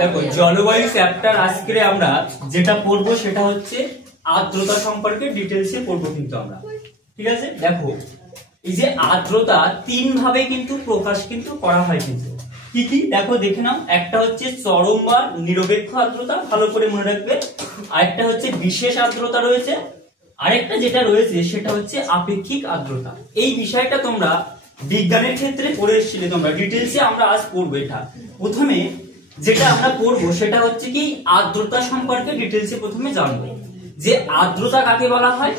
দেখো জলবায়ু চ্যাপ্টার আজকে আমরা যেটা পড়বো সেটা হচ্ছে আর্দ্রতা সম্পর্কে ডিটেইলসে পড়বো কিন্তু আমরা। ঠিক আছে, দেখো এই যে আর্দ্রতা তিন ভাবে কিন্তু প্রকাশ কিন্তু করা হয় কিন্তু। কি কি দেখো দেখে নাও। একটা হচ্ছে চরম বা নিরপেক্ষ আর্দ্রতা, ভালো করে মনে রাখবে। আরেকটা হচ্ছে বিশেষ আর্দ্রতা রয়েছে, আরেকটা যেটা রয়েছে সেটা হচ্ছে আপেক্ষিক আর্দ্রতা। এই বিষয়টা তোমরা বিজ্ঞানের ক্ষেত্রে পড়ে এসেছিলে তোমরা, ডিটেইলসে আমরা আজ পড়বো। এটা প্রথমে যেটা আমরা পড়বো সেটা হচ্ছে কি আর্দ্রতা সম্পর্কে ডিটেইলসে প্রথমে জানবো যে আর্দ্রতা কাকে বলা হয়।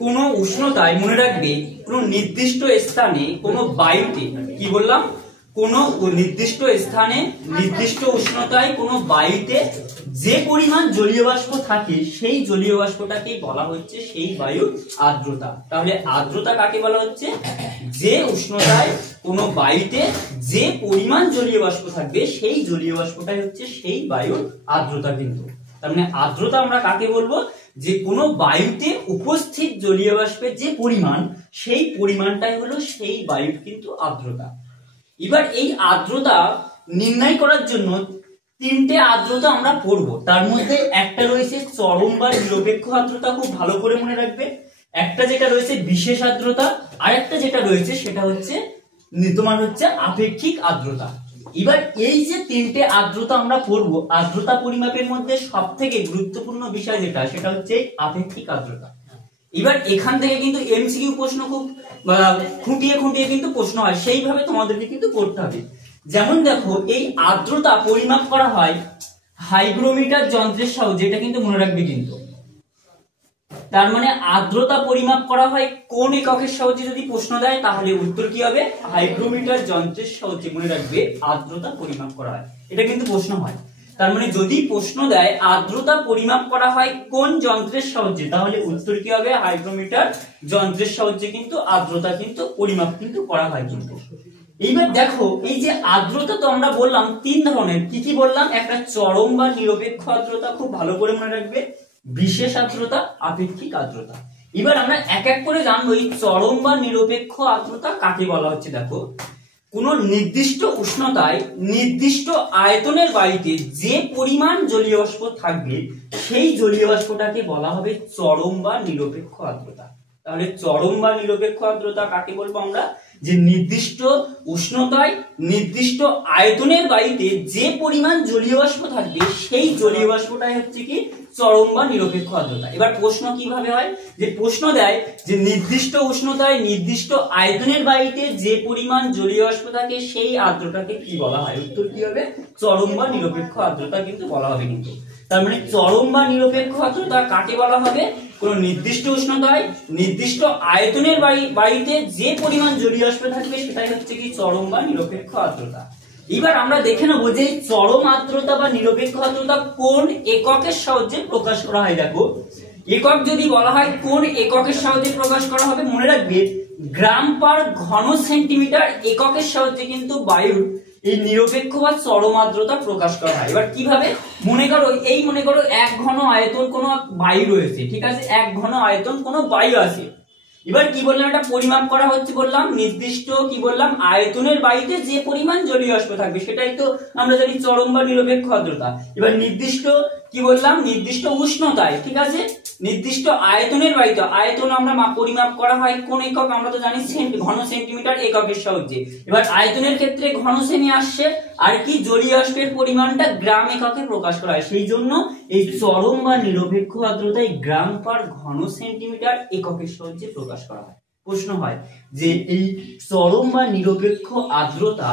কোন উষ্ণতায়, মনে রাখবে, কোন নির্দিষ্ট স্থানে কোন বায়ুতে, কি বললাম, কোন নির্দিষ্ট স্থানে নির্দিষ্ট উষ্ণতায় কোন বায়ুতে যে পরিমাণ জলীয় বাষ্প থাকে সেই জলীয় বাষ্পটাকেই বলা হচ্ছে সেই বায়ুর আর্দ্রতা। তাহলে আর্দ্রতা কাকে বলা হচ্ছে? যে উষ্ণতায় কোন বায়ুতে যে পরিমাণ জলীয় বাষ্প থাকবে সেই জলীয় বাষ্পটাই হচ্ছে সেই বায়ুর আর্দ্রতা কিন্তু। তার মানে আর্দ্রতা আমরা কাকে বলবো? যে কোনো বায়ুতে উপস্থিত জলীয় বাষ্পের যে পরিমাণ সেই পরিমাণটাই হলো সেই বায়ুর কিন্তু আর্দ্রতা। এবার এই আর্দ্রতা নির্ণয় করার জন্য তিনটে আর্দ্রতা আমরা পড়বো। তার মধ্যে একটা রয়েছে চরম বা নিরপেক্ষ আর্দ্রতা, খুব ভালো করে মনে রাখবে। একটা যেটা রয়েছে বিশেষ আর্দ্রতা, আর একটা যেটা রয়েছে সেটা হচ্ছে তোমার হচ্ছে আপেক্ষিক আর্দ্রতা। এবার এই যে তিনটে আর্দ্রতা আমরা পড়বো, আর্দ্রতা পরিমাপের মধ্যে সবথেকে গুরুত্বপূর্ণ বিষয় যেটা সেটা হচ্ছে আপেক্ষিক আর্দ্রতা। এবার এখান থেকে কিন্তু এমসিকিউ প্রশ্ন খুব খুঁটিয়ে খুঁটিয়ে কিন্তু প্রশ্ন হয়, সেইভাবে তোমাদেরকে কিন্তু পড়তে হবে। যেমন দেখো এই আর্দ্রতা পরিমাপ করা হয় হাইগ্রোমিটার যন্ত্রের সাহায্যে, এটা কিন্তু মনে রাখবে কিন্তু। তার মানে আর্দ্রতা পরিমাপ করা হয় কোন এককের সাহায্যে যদি প্রশ্ন দেয় তাহলে উত্তর কি হবে? হাইগ্রোমিটার যন্ত্রের সাহায্যে, মনে রাখবে, আর্দ্রতা পরিমাপ করা হয়। এটা কিন্তু প্রশ্ন হয়। তার মানে যদি প্রশ্ন দেয় আর্দ্রতা পরিমাপ করা হয় কোন যন্ত্রের সাহায্যে তাহলে উত্তর কি হবে? হাইগ্রোমিটার যন্ত্রের সাহায্যে কিন্তু আর্দ্রতা কিন্তু পরিমাপ কিন্তু করা হয় কিন্তু। এইবার দেখো এই যে আর্দ্রতা তো আমরা বললাম তিন ধরনের, কি কি বললাম? একটা চরম বা নিরপেক্ষ আর্দ্রতা, খুব ভালো করে মনে রাখবে, বিশেষ আর্দ্রতা, আপেক্ষিক আর্দ্রতা। এবার আমরা এক এক করে জানবো এই চরম বা নিরপেক্ষ আর্দ্রতা কাকে বলা হচ্ছে। দেখো কোন নির্দিষ্ট উষ্ণতায় নির্দিষ্ট আয়তনের বায়ুতে যে পরিমাণ জলীয় বাষ্প থাকবে সেই জলীয় বাষ্পটাকে বলা হবে চরম বা নিরপেক্ষ আর্দ্রতা। তাহলে চরম বা নিরপেক্ষ আর্দ্রতা কাকে বলবো আমরা? যে নির্দিষ্ট উষ্ণতায় নির্দিষ্ট আয়তনের বায়ুতে যে পরিমাণ জলীয় বাষ্প থাকবে সেই জলীয় বাষ্পটাই হচ্ছে কি চরম বা নিরপেক্ষ আর্দ্রতা। এবার প্রশ্ন কিভাবে হয়? যে প্রশ্ন দেয় যে নির্দিষ্ট উষ্ণতায় নির্দিষ্ট আয়তনের বায়ুতে যে পরিমাণ জলীয় বাষ্প থাকে সেই আর্দ্রতাকে কি বলা হয়? উত্তর কি হবে? চরম বা নিরপেক্ষ আর্দ্রতা কিন্তু বলা হবে কিন্তু। তার মানে চরম বা নিরপেক্ষ আর্দ্রতা কাকে বলা হবে? কোন নির্দিষ্ট উষ্ণতায় নির্দিষ্ট আয়তনের বায়ুতে যে পরিমাণ জলীয় বাষ্প থাকবে সেটাই হচ্ছে কি চরম বা নিরপেক্ষ আর্দ্রতা। এবার আমরা দেখে নেব যে চরম আর্দ্রতা বা নিরপেক্ষ আর্দ্রতা কোন এককের সাহায্যে প্রকাশ করা হয়। দেখো একক যদি বলা হয় কোন এককের সাহায্যে প্রকাশ করা হবে, মনে রাখবে গ্রাম পার ঘন সেন্টিমিটার এককের সাহায্যে কিন্তু বায়ুর এই নিরপেক্ষ বা চরম আর্দ্রতা প্রকাশ করা হয়। এবার কিভাবে? মনে করো এক ঘন আয়তন কোন বায়ু রয়েছে, ঠিক আছে, এক ঘন আয়তন কোন বায়ু আছে। এবার কি বললাম? এটা পরিমাপ করা হচ্ছে, বললাম নির্দিষ্ট কি বললাম আয়তনের বায়ুতে যে পরিমাণ জলীয় বাষ্প থাকবে সেটাই তো আমরা জানি চরম বা নিরপেক্ষ আর্দ্রতা। এবার নির্দিষ্ট কি বললাম? নির্দিষ্ট উষ্ণতায়, ঠিক আছে, নির্দিষ্ট আয়তনের বায়ুতে, আয়তন আমরা পরিমাপ করা হয় কোন একক? আমরা তো জানি ঘন সেন্টিমিটার এককের সাহায্যে। এবার আয়তনের ক্ষেত্রে ঘন সেমি আসছে, আর কি জলীয় বাষ্পের পরিমাণটা গ্রাম এককে প্রকাশ করা হয়। সেই জন্য এই চরম বা নিরপেক্ষ আর্দ্রতায় গ্রাম পার ঘন সেন্টিমিটার এককের সাহায্যে প্রকাশ করা হয়। প্রশ্ন হয় যে এই চরম বা নিরপেক্ষ আর্দ্রতা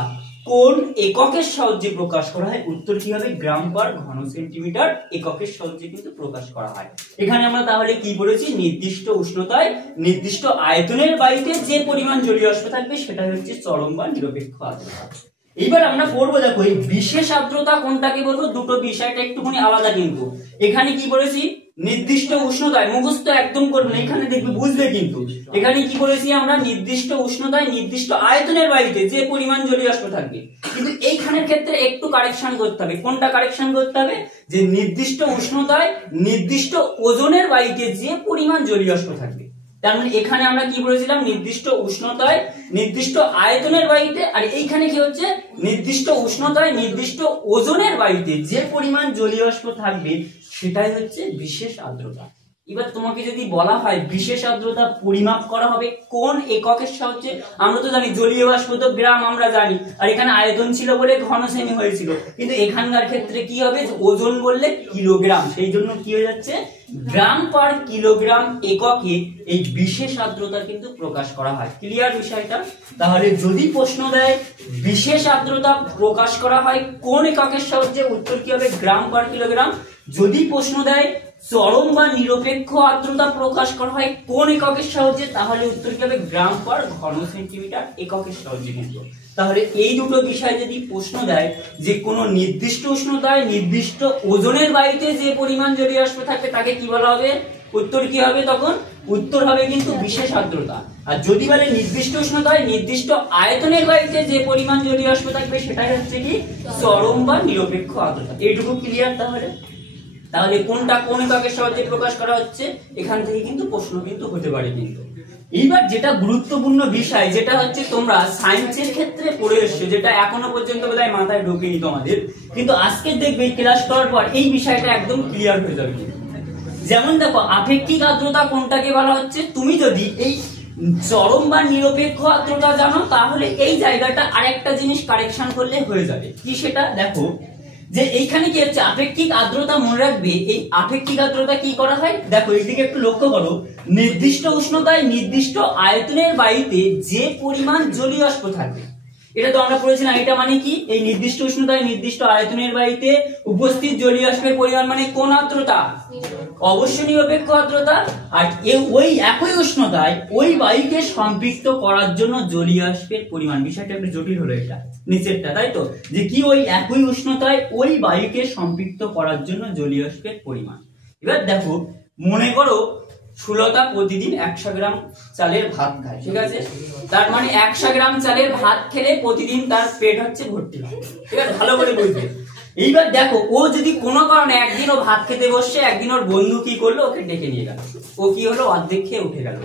কোন এককের সাহায্যে প্রকাশ করা হয়? উত্তর কি হবে? গ্রাম পার ঘন সেন্টিমিটার এককের সাহায্যে কিন্তু প্রকাশ করা হয়। এখানে আমরা তাহলে কি বলেছি? নির্দিষ্ট উষ্ণতায় নির্দিষ্ট আয়তনের বায়ুতে যে পরিমাণ জলীয় বাষ্প থাকবে সেটাই হচ্ছে চরম বা নিরপেক্ষ আর্দ্রতা। এইবার আমরা পড়বো, দেখো এই বিশেষ আর্দ্রতা কোনটাকে বলবো? দুটো বিষয়টা একটুখানি আলাদা কিন্তু। এখানে কি বলেছি? নির্দিষ্ট উষ্ণতায়, মুখস্থ একদম করবে না, এখানে দেখবে বুঝবে কিন্তু। এখানে কি বলেছি আমরা? নির্দিষ্ট উষ্ণতায় নির্দিষ্ট আয়তনের বায়ুতে যে পরিমাণ জলীয় বাষ্প থাকবে। কিন্তু এইখানের ক্ষেত্রে একটু কারেকশন করতে হবে। কোনটা কারেকশন করতে হবে? যে নির্দিষ্ট উষ্ণতায় নির্দিষ্ট ওজনের বায়ুতে যে পরিমাণ জলীয় বাষ্প থাকবে। তার মানে এখানে আমরা কি বলেছিলাম, নির্দিষ্ট উষ্ণতায় নির্দিষ্ট আয়তনের বায়ুতে, আর এইখানে কি হচ্ছে, নির্দিষ্ট উষ্ণতায় নির্দিষ্ট ওজনের বায়ুতে যে পরিমাণ জলীয় বাষ্প থাকবে সেটাই হচ্ছে বিশেষ আর্দ্রতা। এবার তোমাকে যদি বলা হয় বিশেষ আর্দ্রতা পরিমাপ করা হবে কোন এককের সাহায্যে, আমরা তো জানি জলীয় বাষ্প তো গ্রাম আমরা জানি, আর এখানে আয়তন ছিল বলে ঘন সেমি হয়েছিল, কিন্তু এখানকার ক্ষেত্রে কি হবে, ওজন বললে কিলোগ্রাম, সেই জন্য কি হয়ে যাচ্ছে, গ্রাম পার কিলোগ্রাম এককে এই বিশেষ আর্দ্রতা কিন্তু প্রকাশ করা হয়। ক্লিয়ার বিষয়টা? তাহলে যদি প্রশ্ন দেয় বিশেষ আর্দ্রতা প্রকাশ করা হয় কোন এককের সাহায্যে, উত্তর কি হবে, গ্রাম পার কিলোগ্রাম। যদি প্রশ্ন দেয় চরম বা নিরপেক্ষ আর্দ্রতা প্রকাশ করা হয় কোন এককের সাহায্যে, তাহলে উত্তর কি হবে, গ্রাম পার ঘন সেন্টিমিটার এককের সাহায্যে কিন্তু। তাহলে এই দুটো বিষয় যদি প্রশ্ন দেয় যে কোনো নির্দিষ্ট উষ্ণতায় নির্দিষ্ট ওজনের বায়ুতে যে পরিমাণ জলীয় বাষ্প থাকবে তাকে কি বলা হবে, উত্তর কি হবে, তখন উত্তর হবে কিন্তু বিশেষ আর্দ্রতা। আর যদি বলে নির্দিষ্ট উষ্ণতায় নির্দিষ্ট আয়তনের বায়ুতে যে পরিমাণ জলীয় বাষ্প থাকবে সেটাই হচ্ছে কি চরম বা নিরপেক্ষ আর্দ্রতা। এইটুকু ক্লিয়ার? তাহলে কোনটা কোন এককের সাহায্যে প্রকাশ করা হচ্ছে, এখান থেকে কিন্তু প্রশ্ন কিন্তু হতে পারে। কিন্তু এইবার যেটা গুরুত্বপূর্ণ বিষয়, যেটা হচ্ছে তোমরা সায়েন্সের ক্ষেত্রে পড়ে এসছো, যেটা এখনো পর্যন্ত বোধহয় মাথায় ঢোকেনি তোমাদের, কিন্তু আজকে দেখবে ক্লাস করার পর এই বিষয়টা একদম ক্লিয়ার হয়ে যাবে। যেমন দেখো আপেক্ষিক আর্দ্রতা কোনটাকে বলা হচ্ছে, তুমি যদি এই চরম বা নিরপেক্ষ আর্দ্রতা জানো তাহলে এই জায়গাটা আরেকটা জিনিস কারেকশন করলে হয়ে যাবে। কি সেটা দেখো, যে এইখানে কি হচ্ছে আপেক্ষিক আর্দ্রতা, মনে রাখবে এই আপেক্ষিক আর্দ্রতা কি করা হয়, দেখো এইদিকে একটু লক্ষ্য করো, নির্দিষ্ট উষ্ণতায় নির্দিষ্ট আয়তনের বায়ুতে যে পরিমাণ জলীয় বাষ্প থাকবে, এটা তো আমরা পড়েছিলাম। এটা মানে কি, এই নির্দিষ্ট উষ্ণতায় নির্দিষ্ট আয়তনের বায়ুতে উপস্থিত জলীয় বাষ্পের পরিমাণ মানে কোন আর্দ্রতা, অবশ্যই নিরপেক্ষ আর্দ্রতা। আর ওই একই উষ্ণতায় ওই বায়ুকে সম্পৃক্ত করার জন্য জলীয় বাষ্পের পরিমাণ, বিষয়টা একটু জটিল হলো এটা নিচেরটা, তাই তো, যে কি ওই একই উষ্ণতায় ওই বায়ুকে সম্পৃক্ত করার জন্য জলীয় বাষ্পের পরিমাণ। এবার দেখো, মনে করো সুলতা প্রতিদিন 100 গ্রাম চালের ভাত খায়, ঠিক আছে, তার মানে 100 গ্রাম চালের ভাত খেলে প্রতিদিন তার পেট হচ্ছে ভর্তি, ঠিক আছে, ভালো করে বুঝবে। এইবার দেখো, ও যদি কোনো কারণে একদিন ও ভাত খেতে বসছে, একদিন ওর বন্ধু কি করলো, ওকে ডেকে নিয়ে গেল, ও কি হলো, অর্ধেক খেয়ে উঠে গেল।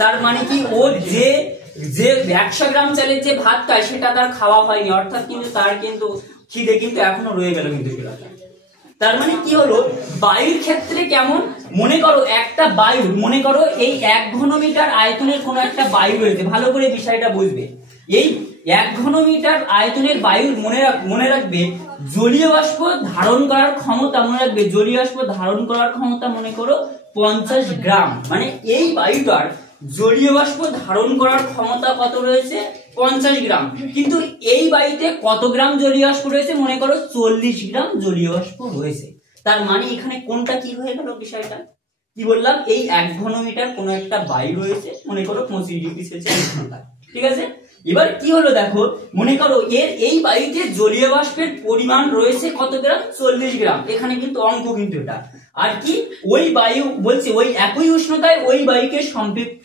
তার মানে কি, ও যে 100 গ্রাম চালের যে ভাত খায় সেটা তার খাওয়া হয়নি, অর্থাৎ কিন্তু তার কিন্তু খিদে কিন্তু এখনো রয়ে গেল কিন্তু। তার মানে কি হলো, বায়ুর ক্ষেত্রে কেমন, মনে করো একটা বায়ু, মনে করো এই 1 ঘনমিটার আয়তনের কোন একটা বায়ু রয়েছে, ভালো করে বিষয়টা বুঝবে। এই 1 ঘনমিটার আয়তনের বায়ুর মনে রাখবে জলীয় বাষ্প ধারণ করার ক্ষমতা, মনে রাখবে জলীয় বাষ্প ধারণ করার ক্ষমতা মনে করো 50 গ্রাম, মানে এই বায়ুটার জলীয় বাষ্প ধারণ করার ক্ষমতা কত রয়েছে, 50 গ্রাম। কিন্তু এই বায়ুতে কত গ্রাম জলীয় বাষ্প রয়েছে, মনে করো 40 গ্রাম জলীয় বাষ্প রয়েছে। তার মানে এখানে কোনটা কি হয়ে গেল, বিষয়টা কি বললাম, এই 1 ঘনমিটার কোন একটা বায়ু রয়েছে, মনে করো 25 ডিগ্রি সেলসিয়াস উষ্ণতা, ঠিক আছে। এবার কি হলো দেখো, মনে করো এই বায়ুতে জলীয় বাষ্পের পরিমাণ রয়েছে কত গ্রাম, 40 গ্রাম, এখানে কিন্তু অঙ্ক কিন্তু এটা। আর কি, ওই বায়ু বলছে ওই একই উষ্ণতায় ওই বায়ুকে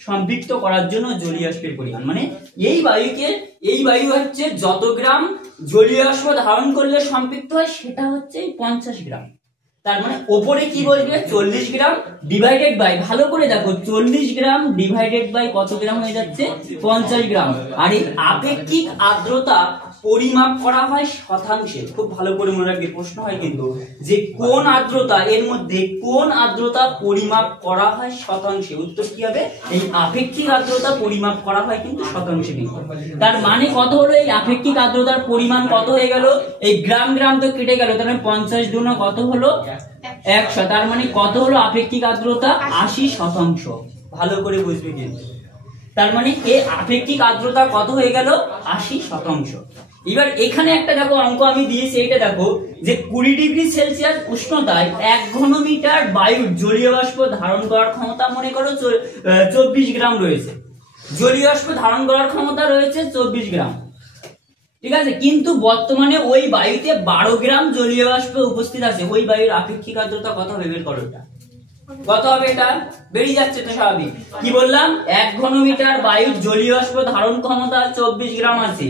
সম্পৃক্ত করার জন্য জলীয় বাষ্পের পরিমাণ, মানে এই বায়ু হচ্ছে যত গ্রাম জলীয় বাষ্প ধারণ করলে সম্পৃক্ত হয় সেটা হচ্ছে 50 গ্রাম। তার মানে ওপরে কি বলবে, 40 গ্রাম ডিভাইডেড বাই, ভালো করে দেখো 40 গ্রাম ডিভাইডেড বাই কত গ্রাম হয়ে যাচ্ছে, 50 গ্রাম। আর এই আপেক্ষিক আর্দ্রতা পরিমাপ করা হয় শতাংশে, খুব ভালো করে মনে রাখবে, প্রশ্ন হয় কিন্তু যে কোন আর্দ্রতা, এর মধ্যে কোন আর্দ্রতা পরিমাপ করা হয় শতাংশে, উত্তর কি হবে, এই আপেক্ষিক আর্দ্রতা পরিমাপ করা হয় কিন্তু শতাংশে। তার মানে কত হলো, এই আপেক্ষিক আর্দ্রতার পরিমাণ কত হয়ে গেল, এই গ্রাম গ্রাম তো কেটে গেল, তার মানে 50 গুণ কত হলো 100, তার মানে কত হলো আপেক্ষিক আর্দ্রতা 80%, ভালো করে বুঝবে কিন্তু। তার মানে এই আপেক্ষিক আর্দ্রতা কত হয়ে গেল, 80%। এবার এখানে একটা দেখো অঙ্ক আমি দিয়েছি, এটা দেখো যে 20 ডিগ্রি সেলসিয়াস উষ্ণতায় 1 ঘনমিটার বায়ুর জলীয় বাষ্প ধারণ করার ক্ষমতা মনে করো 24 গ্রাম রয়েছে, জলীয় বাষ্প ধারণ করার ক্ষমতা রয়েছে 24 গ্রাম, ঠিক আছে, কিন্তু বর্তমানে ওই বায়ুতে 12 গ্রাম জলীয় বাষ্প উপস্থিত আছে, ওই বায়ুর আপেক্ষিক আর্দ্রতা কত হবে, বের করো, এটা কত হবে, এটা বেরিয়ে যাচ্ছে তো স্বাভাবিক। কি বললাম, 1 ঘনমিটার বায়ুর জলীয় বাষ্প ধারণ ক্ষমতা 24 গ্রাম আছে,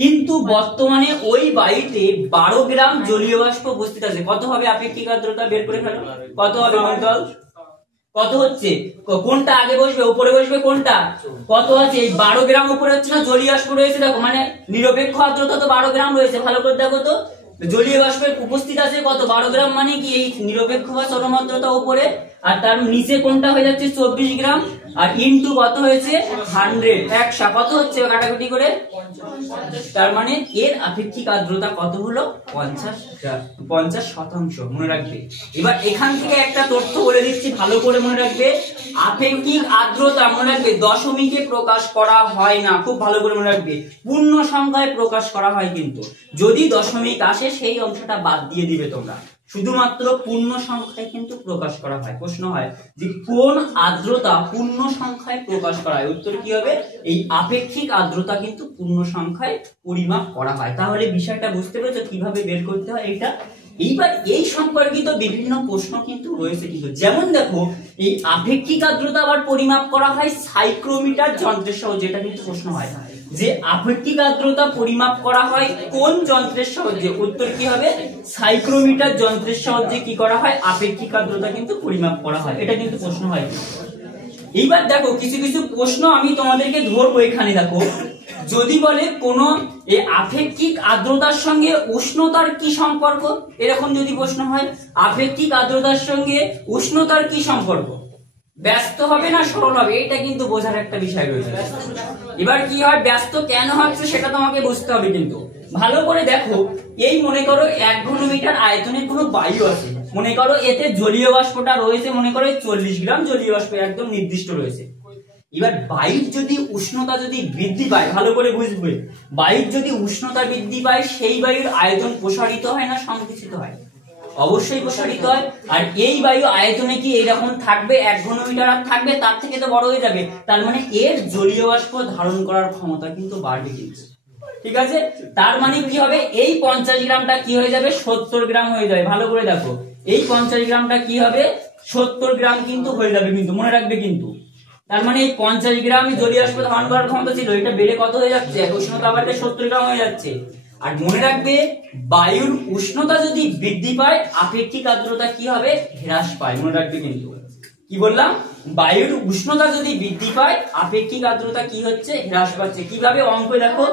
কিন্তু বর্তমানে ওই বায়ুতে 12 গ্রাম জলীয় বাষ্প উপস্থিত আছে, কত হবে আপেক্ষিক আর্দ্রতা, বের করে ফেলো, কত হবে মন্ডল, কত হচ্ছে, কোনটা আগে বসবে, উপরে বসবে কোনটা, কত আছে, এই 12 গ্রাম উপরে হচ্ছে না জলীয় বাষ্প রয়েছে, দেখো মানে নিরপেক্ষ আর্দ্রতা তো 12 গ্রাম রয়েছে, ভালো করে দেখো তো জলীয় বাষ্পের উপস্থিত আছে কত 12 গ্রাম, মানে কি এই নিরপেক্ষ বা চরম আর্দ্রতা উপরে, আর তার নিচে কোনটা হয়ে যাচ্ছে 24 গ্রাম, আর ইনটু কত হয়েছে 100, 100 কত হচ্ছে কাটাকুটি করে, তার মানে এর আপেক্ষিক আর্দ্রতা কত হলো 50%, মনে রাখবে। এবার এখান থেকে একটা তথ্য বলে দিচ্ছি, ভালো করে মনে রাখবে, আপেক্ষিক আর্দ্রতা মনে রাখবে দশমিকে প্রকাশ করা হয় না, খুব ভালো করে মনে রাখবে, পূর্ণ সংখ্যায় প্রকাশ করা হয়, কিন্তু যদি দশমিক আসে সেই অংশটা বাদ দিয়ে দিবে তোমরা, শুধুমাত্র পূর্ণ সংখ্যায় কিন্তু প্রকাশ করা হয়। প্রশ্ন হয় যে কোন আর্দ্রতা পূর্ণ সংখ্যায় প্রকাশ করা হয়, উত্তর কি হবে, এই আপেক্ষিক আর্দ্রতা কিন্তু পূর্ণ সংখ্যায় পরিমাপ করা হয়। তাহলে বিষয়টা বুঝতে পেরেছো কিভাবে বের করতে হয় এটা। এইবার এই সম্পর্কিত বিভিন্ন প্রশ্ন কিন্তু রয়েছে, কিন্তু যেমন দেখো এই আপেক্ষিক আর্দ্রতা আবার পরিমাপ করা হয় সাইক্রোমিটার যন্ত্রের সাহায্যে, এটা কিন্তু প্রশ্ন হয় যে আপেক্ষিক আর্দ্রতা পরিমাপ করা হয় কোন যন্ত্রের সাহায্যে, উত্তর কি হবে, সাইক্রোমিটার যন্ত্রের সাহায্যে কি করা হয়, আপেক্ষিক আর্দ্রতা কিন্তু পরিমাপ করা হয়, এটা কিন্তু প্রশ্ন হয়। এইবার দেখো কিছু কিছু প্রশ্ন আমি তোমাদেরকে ধরবো এখানে, দেখো যদি বলে কোন এই আপেক্ষিক আর্দ্রতার সঙ্গে উষ্ণতার কি সম্পর্ক, এরকম যদি প্রশ্ন হয়, আপেক্ষিক আর্দ্রতার সঙ্গে উষ্ণতার কি সম্পর্ক, ব্যস্ত হবে না সরল হবে, এটা কিন্তু বোঝার একটা বিষয় রয়েছে। এবার কি হয়, ব্যস্ত কেন হচ্ছে সেটা তোমাকে বুঝতে হবে, কিন্তু ভালো করে দেখো, এই মনে করো 1 ঘনমিটার আয়তনের কোনো বায়ু আছে, মনে করো এতে জলীয় বাষ্পটা রয়েছে, মনে করো 40 গ্রাম জলীয় বাষ্প একদম নির্দিষ্ট রয়েছে। এবার বায়ুর যদি উষ্ণতা যদি বৃদ্ধি পায়, ভালো করে বুঝবে, বায়ুর যদি উষ্ণতা বৃদ্ধি পায় সেই বায়ুর আয়তন প্রসারিত হয় না সংকুচিত হয়, অবশ্যই প্রসারিত হয়। আর এই বায়ু আয়তনে কি এইরকম থাকবে 1 ঘনমিটার, আর থাকবে তার থেকে তো বড় হয়ে যাবে, তার মানে এর জলীয় বাষ্প ধারণ করার ক্ষমতা কিন্তু বাড়বে কিন্তু, ঠিক আছে। তার মানে কি হবে, এই 50 গ্রামটা কি হয়ে যাবে 70 গ্রাম হয়ে যাবে, ভালো করে দেখো এই 50 গ্রামটা কি হবে 70 গ্রাম কিন্তু হয়ে যাবে, কিন্তু মনে রাখবে কিন্তু, তার মানে এই 50 গ্রাম জলীয় বাষ্প ধারণ করার ক্ষমতা ছিল, এটা বেড়ে কত হয়ে যাচ্ছে, উষ্ণতা বাড়লে 70 গ্রাম হয়ে যাচ্ছে। আর মনে রাখবে বায়ুর উষ্ণতা যদি বৃদ্ধি পায় আপেক্ষিক আর্দ্রতা কি হবে, হ্রাস পায়, মনে রাখবে কিন্তু, কি বললাম, বায়ুর উষ্ণতা যদি বৃদ্ধি পায় আপেক্ষিক আর্দ্রতা কি হচ্ছে, হ্রাস পাচ্ছে। কিভাবে, অঙ্ক দেখো,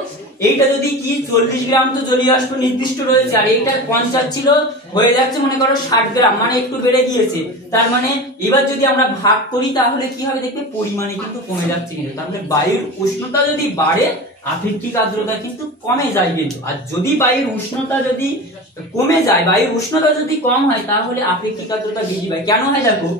এইটা যদি কি 40 গ্রাম তো জলীয় বাষ্প নির্দিষ্ট রয়েছে, আর এইটা 50 ছিল হয়ে যাচ্ছে মনে করো 60 গ্রাম, মানে একটু বেড়ে গিয়েছে, তার মানে এবার যদি আমরা ভাগ করি তাহলে কি হবে, দেখবে পরিমাণে কিন্তু কমে যাচ্ছে কিন্তু, তাহলে বায়ুর উষ্ণতা যদি বাড়ে আপেক্ষিক আর্দ্রতা কিন্তু কমে যায় কিন্তু, আর যদি বায়ুর উষ্ণতা যদি কমে যায়, বায়ুর উষ্ণতা যদি কম হয় তাহলে আপেক্ষিক আর্দ্রতা বৃদ্ধি পায়। কেন হয়, দেখো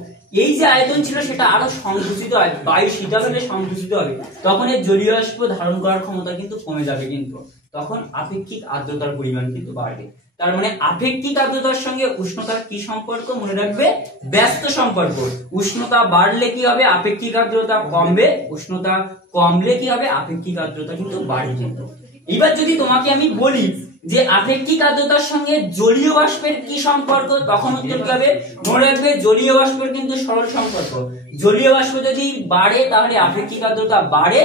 এই যে আয়তন ছিল সেটা আরো সংকুচিত হয়, বায়ু শীতল হলে সংকুচিত হবে, তখন এর জলীয় বাষ্প ধারণ করার ক্ষমতা কিন্তু কমে যাবে কিন্তু, তখন আপেক্ষিক আর্দ্রতার পরিমাণ কিন্তু বাড়বে। তার মানে আপেক্ষিক আর্দ্রতার সঙ্গে উষ্ণতার কি সম্পর্ক, মনে রাখবে ব্যস্ত সম্পর্ক, উষ্ণতা বাড়লে কি হবে আপেক্ষিক আর্দ্রতা কমবে, উষ্ণতা কমলে কি হবে আপেক্ষিক আর্দ্রতা কিন্তু বাড়বে কিন্তু। এবার যদি তোমাকে আমি বলি যে আপেক্ষিক আর্দ্রতার সঙ্গে জলীয় বাষ্পের কি সম্পর্ক, তখন উত্তর কি হবে, মনে রাখবে জলীয় বাষ্পের কিন্তু সরল সম্পর্ক, জলীয় বাষ্প যদি বাড়ে তাহলে আপেক্ষিক আর্দ্রতা বাড়ে,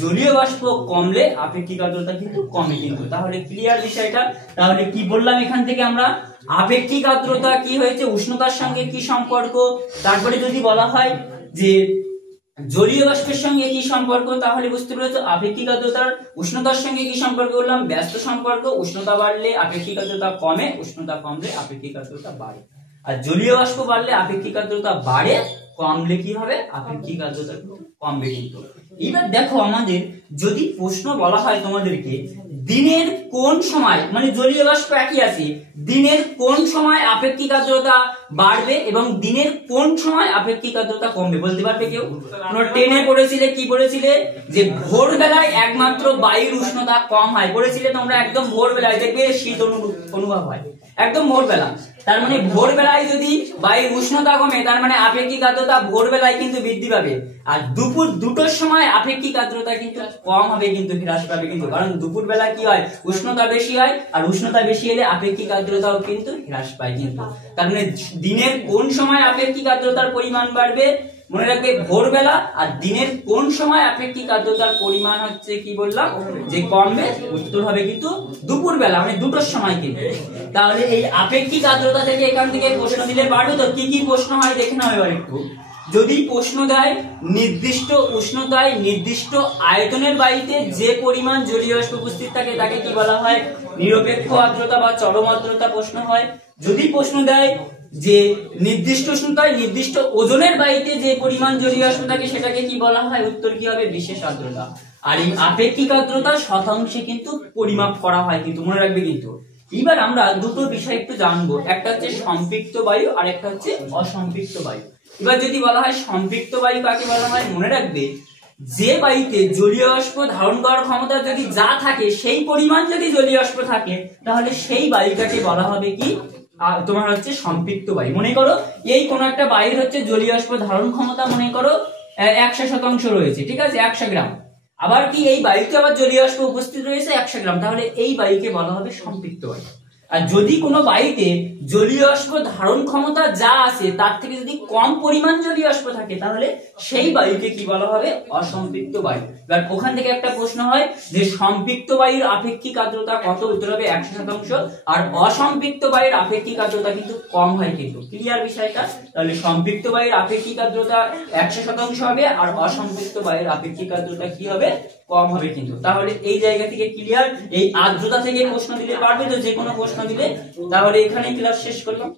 জলীয় বাষ্প কমলে আপেক্ষিক আর্দ্রতা কিন্তু কমে কিন্তু। তাহলে ক্লিয়ার বিষয়টা, তাহলে কি বললাম এখান থেকে আমরা, আপেক্ষিক আর্দ্রতা কি হয়েছে উষ্ণতার সঙ্গে কি সম্পর্ক, তারপরে যদি বলা হয় যে জলীয় বাষ্পের সঙ্গে কি সম্পর্ক, তাহলে বুঝতে পেরেছো আপেক্ষিক আর্দ্রতার উষ্ণতার সঙ্গে কি সম্পর্ক বললাম, ব্যস্ত সম্পর্ক, উষ্ণতা বাড়লে আপেক্ষিক আর্দ্রতা কমে, উষ্ণতা কমলে আপেক্ষিক আর্দ্রতা বাড়ে, আর জলীয় বাষ্প বাড়লে আপেক্ষিক আর্দ্রতা বাড়ে, কমলে কি হবে আপেক্ষিক আর্দ্রতা কমবে কিন্তু। এবার দেখো আমাদের যদি প্রশ্ন বলা হয় তোমাদেরকে দিনের কোন সময়, মানে জলীয় বাষ্প একই আছে, দিনের কোন সময় আপেক্ষিক আর্দ্রতা বাড়বে এবং দিনের কোন সময় আপেক্ষিক আর্দ্রতা কমবে, বলতে পারবে কেউ? তোমরা 10 এ পড়েছিলে, কি পড়েছিলে যে ভোরবেলায় একমাত্র বায়ুর উষ্ণতা কম হয়, পড়েছিলে তোমরা, একদম ভোরবেলায় দেখবে শীত অনুভব হয়, একদম ভোরবেলা, তার মানে ভোরবেলায় যদি বায়ুর উষ্ণতা কমে তার মানে আপেক্ষিক আর্দ্রতা ভোরবেলায় কিন্তু বৃদ্ধি পাবে, আর দুপুর 2টোর সময় আপেক্ষিক আর্দ্রতা কিন্তু কম হবে কিন্তু, হ্রাস পাবে কিন্তু, কারণ দুপুর বেলা কি হয় উষ্ণতা বেশি হয়, আর উষ্ণতা বেশি হলে আপেক্ষিক আর্দ্রতাও কিন্তু হ্রাস পায় কিন্তু। তার মানে দিনের কোন সময় আপেক্ষিক আর্দ্রতার পরিমাণ বাড়বে, মনে রাখবে ভোরবেলা, আর দিনের কোন সময় আপেক্ষিক আর্দ্রতার পরিমাণ হচ্ছে কি বললাম যে কমবে, উত্তর হবে কিন্তু দুপুর বেলা, মানে 2টোর সময় কিন্তু। তাহলে এই আপেক্ষিক আর্দ্রতা থেকে এখান থেকে প্রশ্ন দিলে পারবে তো, কি কি প্রশ্ন হয় দেখে নাও এবার একটু। যদি প্রশ্ন দেয় নির্দিষ্ট উষ্ণতায় নির্দিষ্ট আয়তনের বায়ুতে যে পরিমাণ জলীয় বাষ্প উপস্থিত থাকে তাকে কি বলা হয়, নিরপেক্ষ আর্দ্রতা বা চরম আর্দ্রতা প্রশ্ন হয়। যদি প্রশ্ন দেয় যে নির্দিষ্ট উষ্ণতায় নির্দিষ্ট ওজনের বায়ুতে যে পরিমাণ জলীয় বাষ্প থাকে সেটাকে কি বলা হয়, উত্তর কি হবে, বিশেষ আর্দ্রতা। আর এই আপেক্ষিক আর্দ্রতা শতাংশে কিন্তু পরিমাপ করা হয়, কিন্তু মনে রাখবে। কিন্তু এবার আমরা দুটো বিষয় একটু জানবো, একটা হচ্ছে সম্পৃক্ত বায়ু আর একটা হচ্ছে অসম্পৃক্ত বায়ু। এবার যদি বলা হয় সম্পৃক্ত বায়ু কাকে বলা হয়, মনে রাখবে যে বায়ুতে জলীয় বাষ্প ধারণ করার ক্ষমতা যদি যা থাকে সেই পরিমাণ যদি জলীয় বাষ্প থাকে তাহলে সেই বায়ুটাকে বলা হবে কি, তোমার হচ্ছে সম্পৃক্ত বায়ু। মনে করো এই কোন একটা বায়ুর হচ্ছে জলীয় বাষ্প ধারণ ক্ষমতা মনে করো 100% রয়েছে, ঠিক আছে, 100 গ্রাম। আবার কি এই বায়ুতে আবার জলীয় বাষ্প উপস্থিত রয়েছে 100 গ্রাম, তাহলে এই বায়ুকে বলা হবে সম্পৃক্ত বায়ু। আর যদি কোনো বায়ুতে জলীয় বাষ্প ধারণ ক্ষমতা যা আছে তার থেকে যদি কম পরিমাণ জলীয় বাষ্প থাকে তাহলে সেই বায়ুকে কি বলা হবে, অসম্পৃক্ত বায়ু। এবার ওখান থেকে একটা প্রশ্ন হয় যে সম্পৃক্ত বায়ুর আপেক্ষিক আর্দ্রতা কত, উত্তর হবে 100%। আর অসম্পৃক্ত বায়ুর আপেক্ষিক আর্দ্রতা কিন্তু কম হয়। কিন্তু ক্লিয়ার বিষয়টা? তাহলে সম্পৃক্ত বায়ুর আপেক্ষিক আর্দ্রতা 100% হবে আর অসম্পৃক্ত বায়ুর আপেক্ষিক আর্দ্রতা কি হবে, কম হবে। কিন্তু তাহলে এই জায়গা থেকে ক্লিয়ার, এই আর্দ্রতা থেকে প্রশ্ন দিলে পারবে তো, যে কোনো প্রশ্ন দিলে। তাহলে এখানে ক্লাস শেষ করলাম।